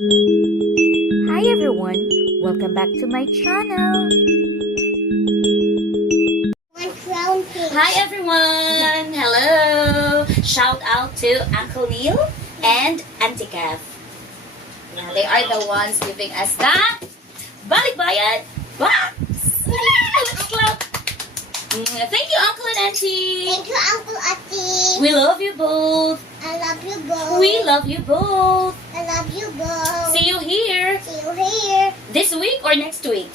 Hi everyone, welcome back to my channel. One crown pink. Hi everyone! Hello! Shout out to Uncle Neil and Auntie Kath. Yeah, they are the ones giving us the Balikbayan box! Thank you, Uncle and Auntie! Thank you, Uncle Ati. We love you both! I love you both. We love you both! I love you both. See you here See you here. this week or next week?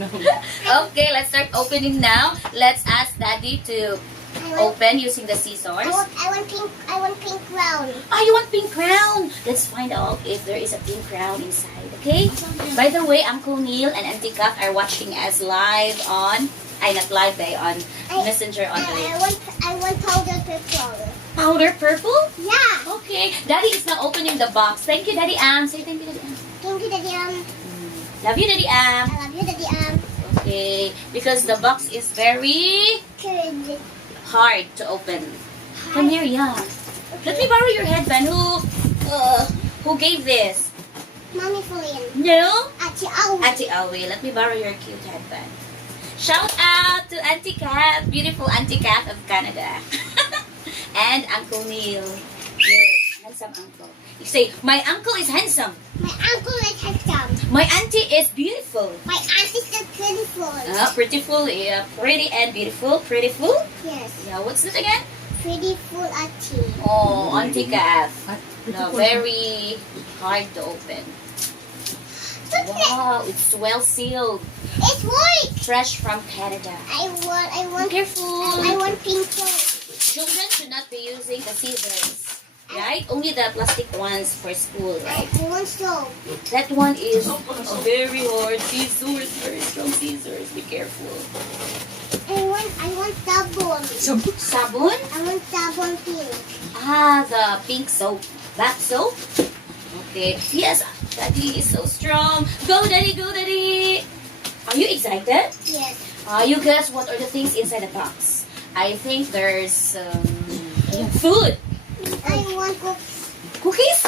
Okay, let's start opening now. Let's ask Daddy to open using the scissors. I want pink crown. Oh, you want pink crown? Let's find out if there is a pink crown inside, okay? By the way, Uncle Neil and Auntie Kath are watching us live on, not live, on Messenger on the I want powder purple. powder purple? Yeah. Okay, Daddy is now opening the box. Thank you, Daddy Am. Say thank you, Daddy Am. Thank you, Daddy. Love you, Daddy Am. I love you, Daddy. Okay, because the box is very Good. hard to open. Come here, yeah. Let me borrow your headband. Who gave this? Mommy Pauline. No? Ati Awi. Auntie Awi, let me borrow your cute headband. Shout out to Auntie Kath, beautiful Auntie Kath of Canada. And Uncle Neil, your handsome uncle. You say, my uncle is handsome. My uncle is handsome. My auntie is beautiful. My aunt is so beautiful. Prettiful, yeah, pretty and beautiful. Prettiful? Yes. Yeah, what's this again? Beautiful Ati. Oh, Auntie Kath. No, very hard to open. Wow, it's well sealed. It's white. Fresh from Canada. I want. Careful. I want pink too. Children should not be using the scissors, right? Only the plastic ones for school, right? I want soap. That one is a very hard scissors, very strong scissors. Be careful. I want sabon. Sabon? I want sabon pink. Ah, the pink soap. Bath soap? Okay. Yes, Daddy is so strong. Go, Daddy, go, Daddy. Are you excited? Yes. You guess what are the things inside the box? I think there's food. I want cookies. Cookies?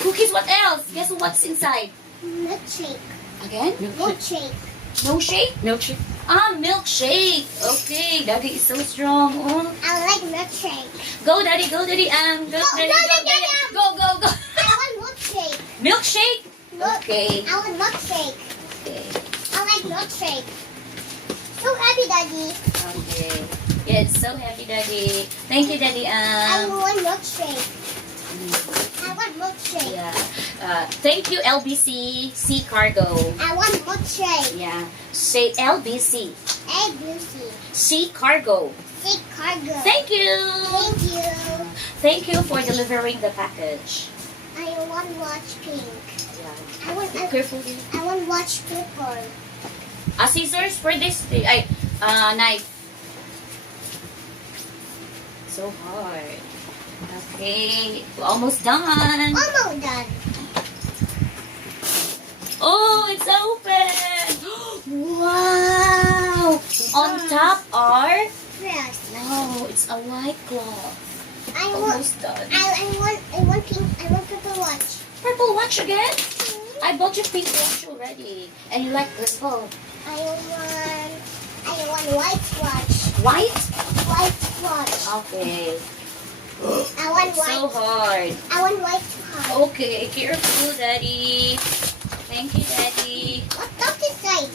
Cookies, what else? Guess what's inside? Milkshake. Again? Milkshake. No shake? Milkshake. Ah, milkshake. Okay, Daddy is so strong. Oh. I like milkshake. Go, Daddy, go, Daddy. Go, Daddy, go, Daddy. Go, go, go. I want milkshake. Milkshake? Look. Okay. I want milkshake. Okay. I like milkshake. So happy, Daddy. Okay. Yeah, it's so happy, Daddy. Thank you, Daddy. I want milkshake. I want milkshake. Yeah. Thank you, LBC Sea Cargo. I want milkshake. Yeah. Say LBC ABC. Sea Cargo. Big cargo. Thank you. Thank you. Thank you for delivering the package. I want watch pink. Yeah. I want. Be careful. I want watch purple. Scissors for this. Knife. So hard. Okay. We're almost done. Almost done. Oh, it's open! Wow! On top are... Yes. Wow, it's a white cloth. I want. Almost done. I want pink. I want purple watch. Purple watch again? I bought you pink watch already. And you like purple. I want white watch. White? White watch. Okay. I want It's white. so hard. I want white watch. Okay, careful, Daddy. Thank you, Daddy. What's inside?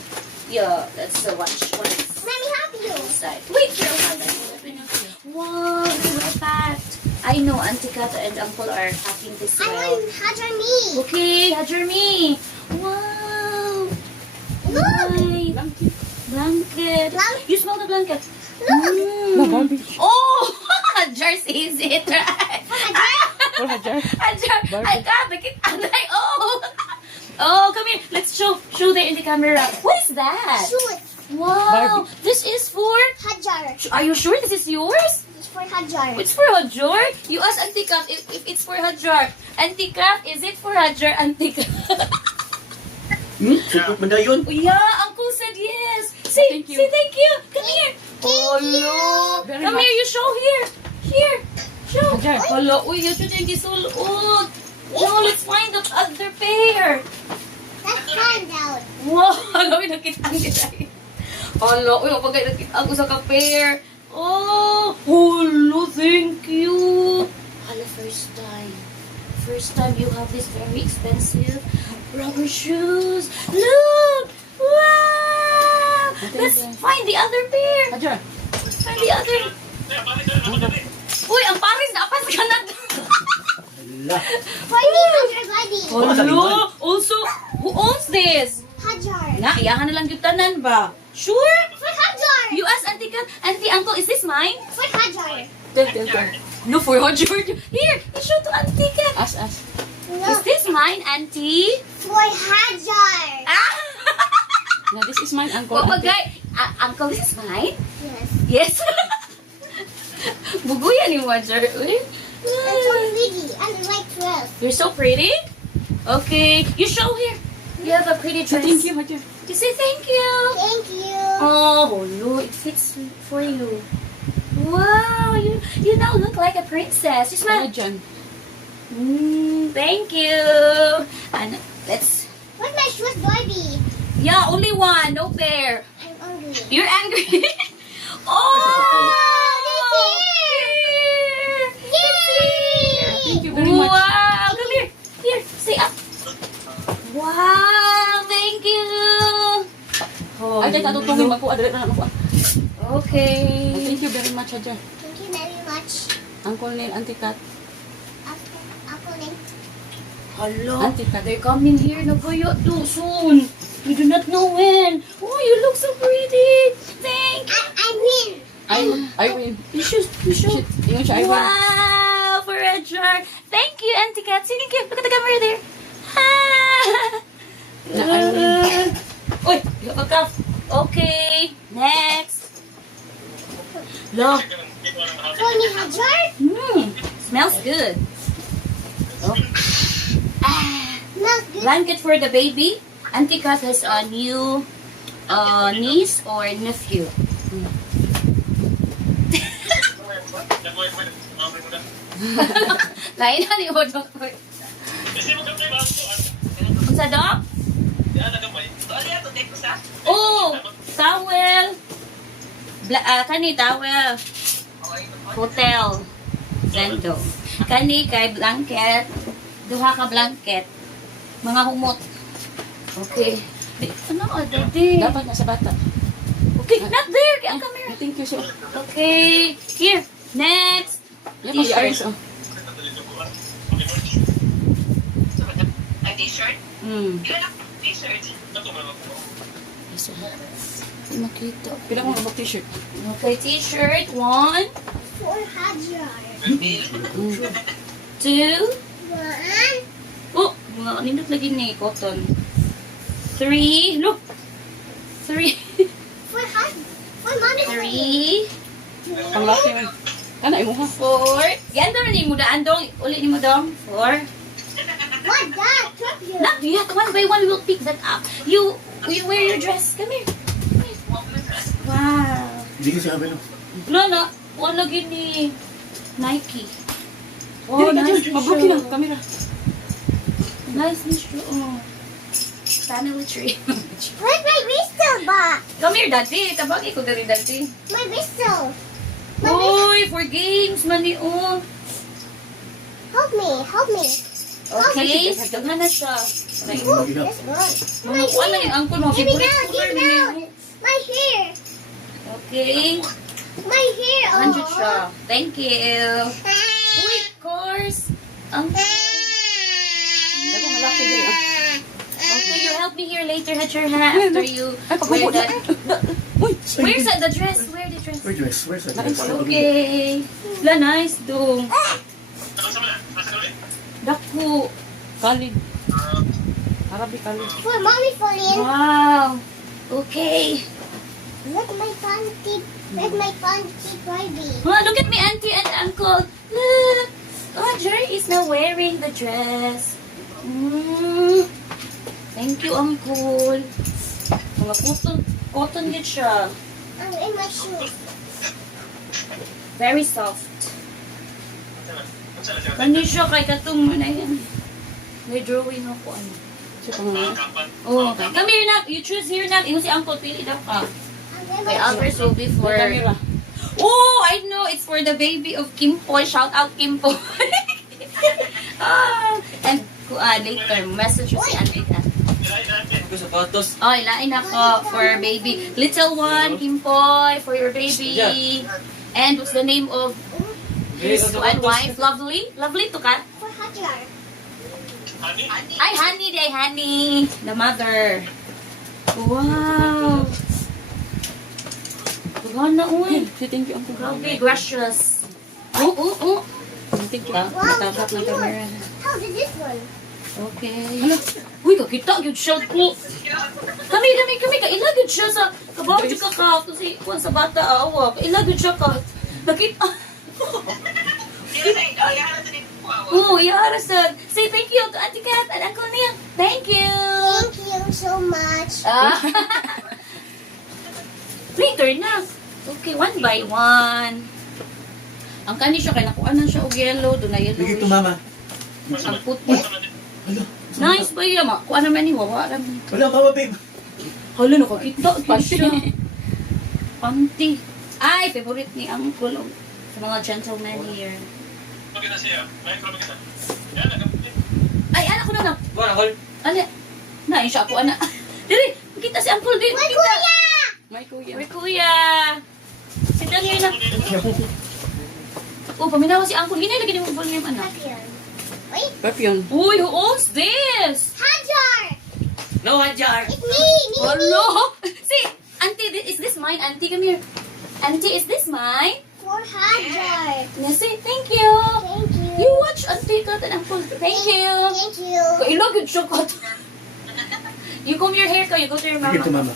Yeah, that's the watch. What is Mommy, help you. inside? Wait, careful. Wow, it's well packed. I know Auntie Kata and Uncle are packing this I well. want Hajarmi. Okay, Hajarmi. Wow. Look. Nice. Blanket. Blanket. You smell the blanket. Look. Oh, Hajar says it, right? For Hajar. Hajar. Barbie. I got the kid. Oh. Oh, come here. Let's show there in the camera. What is that? Shoes. Wow. Barbie. This is for... Hajar. Are you sure this is yours? It's for Hajar. It's for Hajar? You ask Auntie Kath if it's for Hajar. Auntie Kath, is it for Hajar, Auntie Kath? Sipot man daw yun. Oh, yeah, Uncle said yes. Say thank you. Say thank you. Come here. Oh, no. Very Come much. here, you show here. Here. Show. Hajar. Hala, uy, yun yung gisuluot. No, let's find the other pair. Let's find out. Wow, alam mo, nakita ang kita. Hala, uy, kapag nakita ako sa ka-pair. Oh, hello, thank you. Hala, first time. First time you have this very expensive rubber shoes. Look! Wow! Let's find the other pair. Aja. Let's find the other. Uy, ang Paris na apas ka na. Hala. For me, Hajar Body. Hello? Also, who owns this? Hajar. Nga, iyahan na lang yung tanan ba? Sure? For Hajar. You ask Auntie Kat, Auntie, Uncle, is this mine? For Hajar. No, for George. Here, show to Auntie Kat. As. No. Is this mine, Auntie? For Hajar. Ah! Now, this is mine, Uncle. Papagay. Uncle, this is mine? Yes. Yes. Buguyan ni Wajar. Uy. That's so pretty. And like 12. You're so pretty. Okay, you show here. You have a pretty dress. Thank you, Aja. You say thank you. Thank you. Oh, no, it fits for you. Wow, you now look like a princess. You smile. Jan. Thank you. And let's. What's my shoes, Barbie? Yeah, only one, no pair. I'm hungry. You're angry. Oh, here. Yay! Thank you very much. Wow, come here. Here, stay up. Wow, thank you. Oh, Aja, tatutungin ako. Adala na ako. Okay. Thank you very much, Aja. Thank you very much. Uncle Neil, Auntie Kat. Uncle Nick. Hello. Auntie Kat. They're coming here na kayo too soon. We do not know when. Oh, you look so pretty. Thank you. I win. I win. You should. Shit, yun siya, I win. Wow, for a jar. Thank you, Auntie Kat. Thank you. Look at the camera there. Ah. Na, I win. Uy, you have a cup. Okay, next. Look. For me, Hajar. Smells good. Oh. Ah. Smells good. Blanket for the baby. Auntie Kat has a new niece or nephew. Lain na ni mo, Dok. Unsa, Dok? Oh, towel. Kani towel. Hotel. Zendo. Kani kay blanket. Duha ka blanket. Mga humot. Okay. Ano ka, Daddy? Dapat nasa bata. Okay, not there. Kaya come here. Thank you, sir. Okay. Here. Next. Yan, mag-i-arrange, oh. T-shirt? Ilan ang t-shirt? Yes, Hindi makita. Pila ko mag t-shirt. Okay, t-shirt. 1, For Hajar. 2. 1. Oh, mga nindot lagi ni cotton. 3. Look. 3. For Hajar. For mommy. 3. Ang laki man. Kana, imo ha. 4. Yan daw na ni mo daan dong. Uli ni mo dong. 4. What that? Trap you. Not yet. One by one, we'll pick that up. You wear your dress. Come here. Wow. Hindi ko siya abelo. No. Wala lagi ni Nike. Oh, nice Mabroken ang shoe. camera. Nice ni shoe. Oh. Family tree. Where's my whistle, ba? Come here, Daddy. Tabagi ko dali, Daddy. My whistle. My whistle. Uy, for games, mani, oh. Help me. Help me. Okay, daghan na siya. Oh, this one. My Mga kuha na hair. yung angkol mo. Give me Favorite down. color Give me down. ni My hair. Okay. My hair. 100 siya. Thank you. Uy, of course. Dago malaki diri, ah. Okay, you help me here later, Hajar, ha? After you Ay, wear pagbubo na. that. Uy! Where's the dress? Wear the dress. Where's that? Okay. La, nice, dong. Daku. Kalid. Arabic kalid. For mommy falling. Wow. Okay. Look my panty. Where's my panty, Barbie? Oh, look at me, auntie and uncle. Look. Oh, Jerry is now wearing the dress. Thank you, uncle. Mga cotton yun siya. I'm in my shoes. Very soft. Kani siya kay katong mo na yan. drawing ako ano. Sa pangalan. Oh, come here na. You choose here na. Yung si Uncle pili daw ka. Okay, others will be for... Camera. Oh, I know. It's for the baby of Kimpoy. Shout out Kimpoy. And later, message you si Auntie Kat. Oh, ilain ako for baby. Little one, Kimpoy, for your baby. And what's the name of his wife? Lovely? Lovely to Kat? For Hajar. Ay, Honey, day Honey. The mother. Wow. Gana, uy. Say thank you, Uncle. Grabe, gracious. Oh. Thank you. Natapos ng camera. How did this one? Okay. Uy, kakita, yun siya po. Kami. Kailag yun siya sa... Kabaw yun ka ka. Kasi kung sa bata, awa. Kailag yun siya ka. Nakita. Oh, Yarasan. Say thank you to Auntie Kat and Uncle Neil. Thank you. Thank you so much. Later na. Okay, one by one. Ang kani siya, kaya nakuha na siya og yellow. Doon na yellow. Bigay to mama. Ang puti. Nice ba yun? Kuha naman ni Wawa. Wala mama, babe. Hala, nakakita pa siya. Panty. Ay, favorite ni Uncle. Sa mga gentlemen here. Ay, anak ko na. Ano? Na, siya ako, anak. Dili, kita si Uncle. Dili, kita. May kuya. Uy, kuya. Sit down here na. Oh, paminawa si Uncle. Hinay, lagi mo volume, anak. Hajar. Wait. Perfume. Uy, who owns this? Hajar. No, Hajar. It's me. Hello? See, Auntie, is this mine? Auntie, come here. Auntie, is this mine? For Hajar. Yes, say thank you. Thank you. You watch Auntie Kat and Uncle. Thank you. Thank you. Kailog yung chocolate. You comb your hair ka, you go to your Bigay to mama. mama.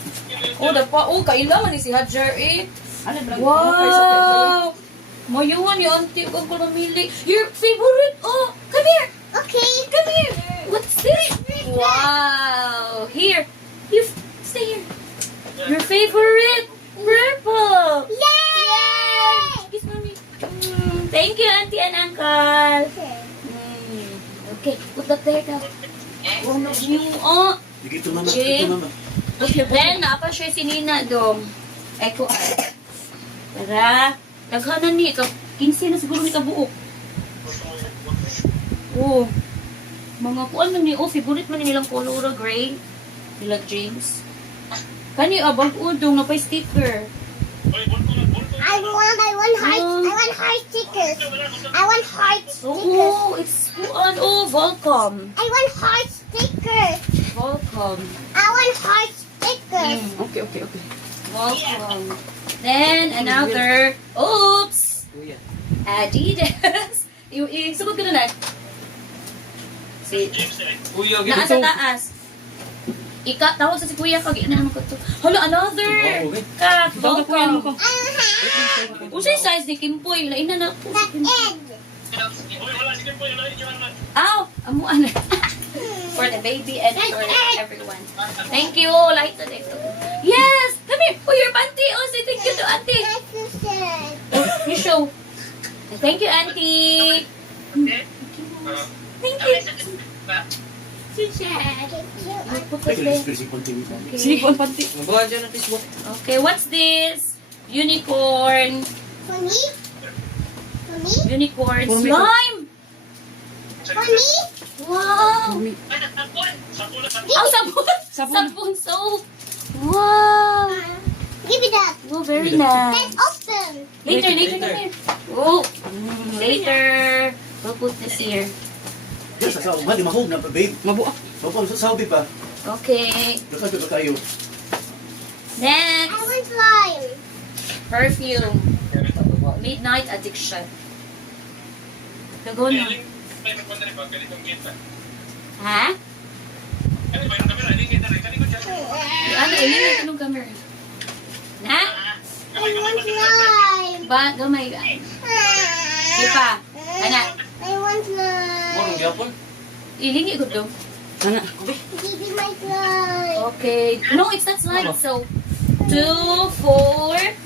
Oh, dapa. Oh, kailangan ni si Hajar eh. Ano ba? Wow! Mayuwan ni Auntie kung ko mamili. Your favorite. Oh, come here. Okay. Come here. What's this? Wow. Here. You stay here. Your favorite. Purple. Yay! Kiss mommy. Thank you, Auntie and Uncle. Okay. Okay, put that there ka. One of you. Oh. Bigay to mama. Okay. Bigay to mama. Then, naapa siya si Nina dong. Ay ko. Tara. Daghanan ni. 15 na siguro ni kabuok. Oh. Mga kuan man ni. Oh, favorite man nilang color gray. Nila James. Kani abang udong na pa sticker. I want heart stickers. I want heart stickers. Oh, it's kuan. Oh, welcome. I want heart stickers. Welcome. I want heart stickers. Okay. Welcome. Then, another. Oops! Adidas. Sugod ka na na. Si, naan sa taas. Tawag sa si kuya kag ina naman ko to. Hala, another. Kag, welcome. Usay size ni Kimpoy. Lain na na. That's it. Aw! Amuan. For the baby and for everyone. Thank you. Light na dito. Yes! Come here. Oh, your panty. Oh, say thank you to auntie. That's so sad. You show. Thank you, auntie. Thank you. So sad. Thank you. Put Bigay it to there. express yung konti. Sige ko ang panty. Okay, what's this? Unicorn. For me? For me? Unicorn. For me. Slime! For me? Wow! Mami. Oh, sabon! Sabon. Sabon soap! Wow! Give me that. Oh, very Let's nice. open. Later. Come here. Oh, later. We'll put this here. Yes, sa sabi. Mali, mahog na pa, babe. Mabuak. Mapam sa sabi pa. Okay. Dapat ba kayo? I Next, want slime. perfume. Midnight Addiction. Dago na. Ha? Ano, ilingin ko nung camera. Na? I want slime. Ba, gamay. Di pa. Anak. I want slime. Ilingi ko dong. Ana. Give me my slime. Okay. No, it's not slime. So, 2, 4.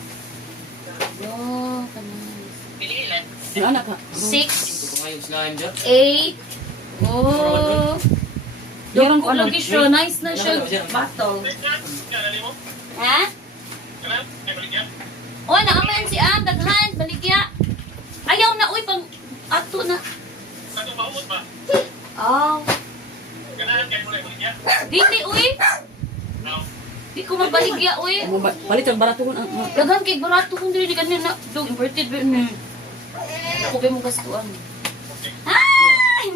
Oh, kanis. Yung anak ha. 6, 8. Oh, Meron Dako ko ano. lagi siya. Nice na siya. Bottle. Ha? Oy, naaman si Am. Daghan. Baligya. Ayaw na. Uy, pang ato na. Oh. Dili, uy. Di ko mabaligya, uy. Palit ang barato ko. Daghan kay barato kung dili ganyan na. Dog, inverted ba ni? Ako ba mo gastuan? Ay!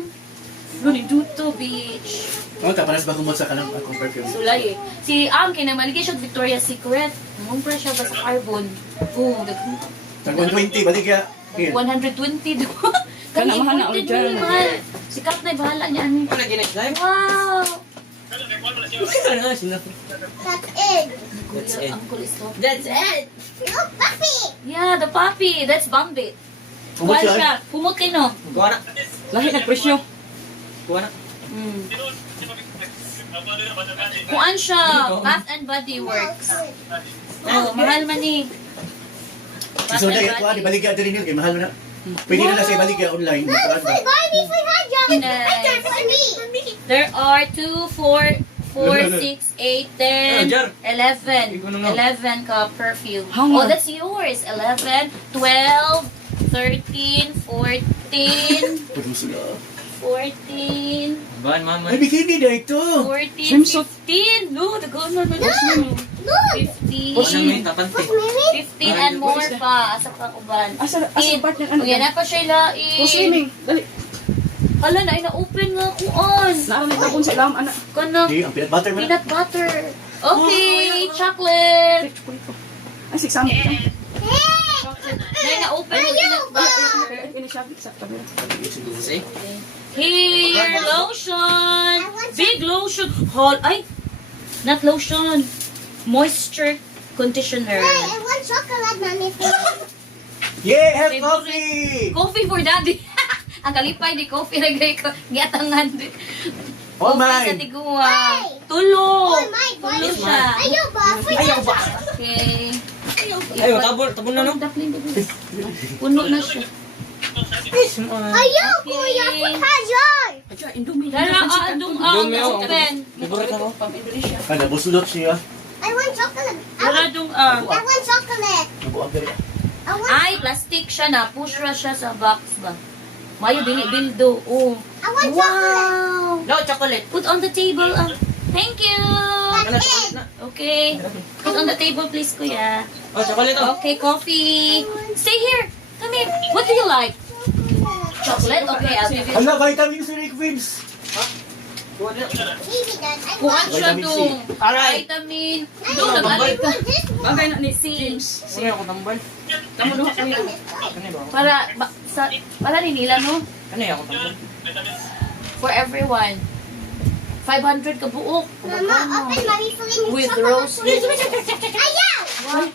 Guni duto, bitch. Oh, tapanas ba kumot sa kanang akong perfume? Sulay eh. Si Am, kinamaligay siya Victoria's Secret. Mumpra siya ba sa carbon? Oo, daghan. Tag 120, baligya. Here. 120 do. Kana, mahal na, imported original. mo, mahal. Sikat na bahala niya. Wow! That's it. That's it. Uncle is so- That's it. Look, puppy. Yeah, the puppy. That's Bambi. Kumot Kuha siya. siya. Pumuti no. Lahi na presyo. Mm. Kuan siya. Bath and Body Works. Oh, mahal man ni. Bath So, and dahil ko, Body. baligya din nyo. Kaya mahal na. Pwede na sa baligya online. Look, Kuan ba? buy me for Haja. Nice. I got for me. There are 2, 4, 6, 8, 10, 11. 11 ka perfume. How Oh, much? that's yours. 11, 12, 13, 14, Puduso na. 14, Ay, bikini na ito. 14, Swimsuit. 15. No, the gano'n na Look. 15, What's Mimi? 15 and more pa. Asa pa uban. Asa part ng ano? O yan na pa siya lain. O swimming. Dali. Hala na, ina-open nga kuan. Naaram ito kung sa ilam, anak. Kanang Di, ang peanut butter man. peanut butter. Okay, chocolate. Ay, 600. Na ina-open yung peanut butter. Ini siya, sa camera. Hair lotion. Big lotion. Hall. Ay, not lotion. Moisture conditioner. Hey, I want chocolate, Mommy. Yeah, have coffee! Coffee for daddy. Ang kalipay di coffee lagay ko. Giatangan di. Oh, Coffee sa mine. tiguwa. Hey. Tulo. Oh, my boy. Tulo siya. Ayaw ba? For Haja. Okay. Ayo, tabon na no. Puno na siya. Ayaw, kuya. For Haja. Adya, Indomie. Dara, andong ang open. Favorite ako. Pang Indonesia. Ano, busulot siya. I want chocolate. Dara dong I want chocolate. Nabuang dali. I want. Ay, plastic siya na. Push ra siya sa box ba. Mayo dili bildo. Oh. I want chocolate. Wow. No, chocolate. Put on the table. Thank you. Kana chocolate na. Okay. Put on the table, please, kuya. Oh, chocolate oh. Okay, coffee. Stay here. Come here. What do you like? Chocolate? Okay, I'll give you. Hala, vitamin C Rick Vince. Baby, Dad. I Kuhan want. siya Vitamin C. dong. Aray. Vitamin. I Dong, want nag-alay ka. this one. Bagay na ni C. Sige ako tambal. Kamu duha kami. Kani ba? Para ni nila, no? Kani ako tambal. For everyone. 500 ka buok. Mama, open Mommy for me. With chocolate. rose. Ayaw.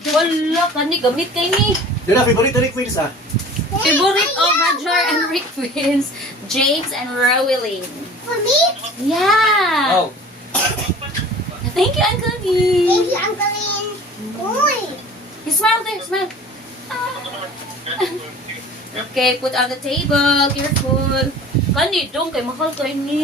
Wala ka ni. Gamit kay ni. Dila, favorite Rick Vince ah. Favorite of Roger and Rick Prince, James and Rowling. For me? Yeah. Oh. Thank you, Uncle Thank Lee. you, Uncle Lynn. Boy. You smile there, smile. Okay, put on the table. Careful. Kani, dong, kay mahal kay ni.